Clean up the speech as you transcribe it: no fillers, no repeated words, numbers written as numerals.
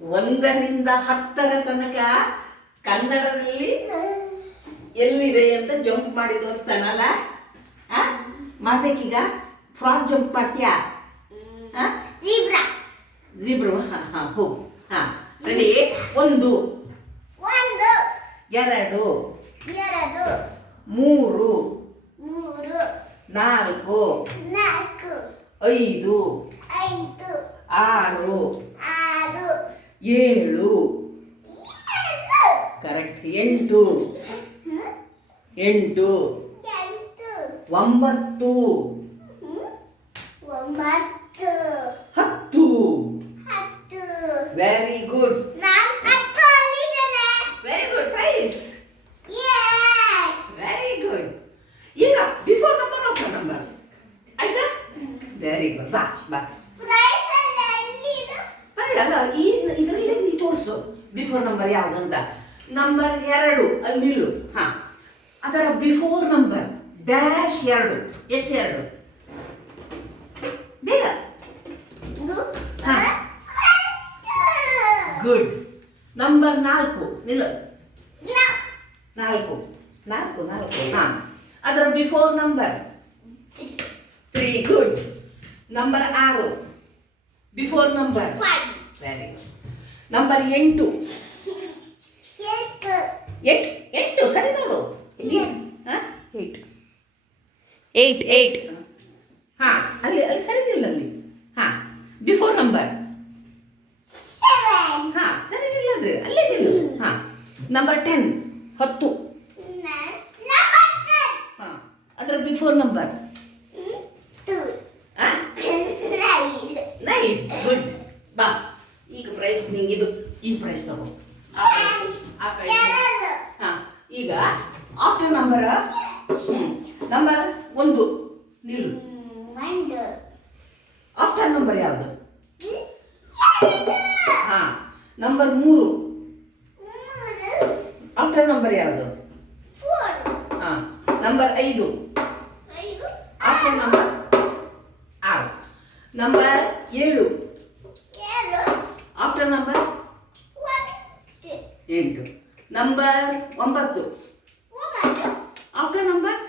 1ರಿಂದ 10ರ ತನಕ ಕನ್ನಡದಲ್ಲಿ ಎಲ್ಲಿದೆ ಅಂತ ಜಂಪ್ ಮಾಡಿ ತೋರಿಸ್ತಾನಲ್ಲ. ಮಾಡ್ಬೇಕೀಗ. ಫ್ರಾಗ್ ಜಂಪ್ ಮಾಡ್ತೀಯಾ? ಜೀಬ್ರಾ. ಹೋಗು. Ready? 1 2 3 4 5 6 7 correct. 8 9 10. Very good. Very good. Prize. Very good. ಈಗ ಬಿಫೋರ್ ನಂಬರ್ ಆಫ್ಟರ್ ನಂಬರ್ ಆಯ್ತಾ? Very good. ಬಾ ಅಲ್ಲ, ಈ ಇದರಲ್ಲಿ ನೀ ತೋರಿಸು ಬಿಫೋರ್ ನಂಬರ್ ಯಾವುದು ಅಂತ. ನಂಬರ್ 2 ಅಲ್ಲಿ ನಿಲ್ಲು. ಅದರ ಬಿಫೋರ್ ನಂಬರ್ ಡ್ಯಾಶ್ 2 ಎಷ್ಟು? 2 ಬೇಗ. ಗುಡ್. ನಂಬರ್ 4 ನಿಲ್ಲು. 4 ಅದರ before number 3. Good. Number 6 before number 5. Very good. Number 8 ಸರಿ ನೋಡು. 8 ಅಲ್ಲಿ ಸರಿದಿಲ್ಲ ಅಲ್ಲಿ. Before number 7. ಸರಿದಿಲ್ಲ ಅಂದ್ರೆ ಅಲ್ಲೇ ನಿಲ್ಲು. ನಂಬರ್ 10 ಅದರ ಬಿಫೋರ್ ನಂಬರ್ 9. ಗುಡ್. ಬಾ ಈಗ ಪ್ರೈಸ್ ನಿಂಗಿದು. ಈ ಪ್ರೈಸ್ ತಗೋ. ಈಗ ಆಫ್ಟರ್ ನಂಬರ್ 1 ನಿಲ್ಲು. ಆಫ್ಟರ್ ನಂಬರ್ ಯಾವುದು? ನಂಬರ್ 3 ಆಫ್ಟರ್ ನಂಬರ್ ಯಾವುದು? Number 5 after number 6. Number 7 after number 8. Number 9 after number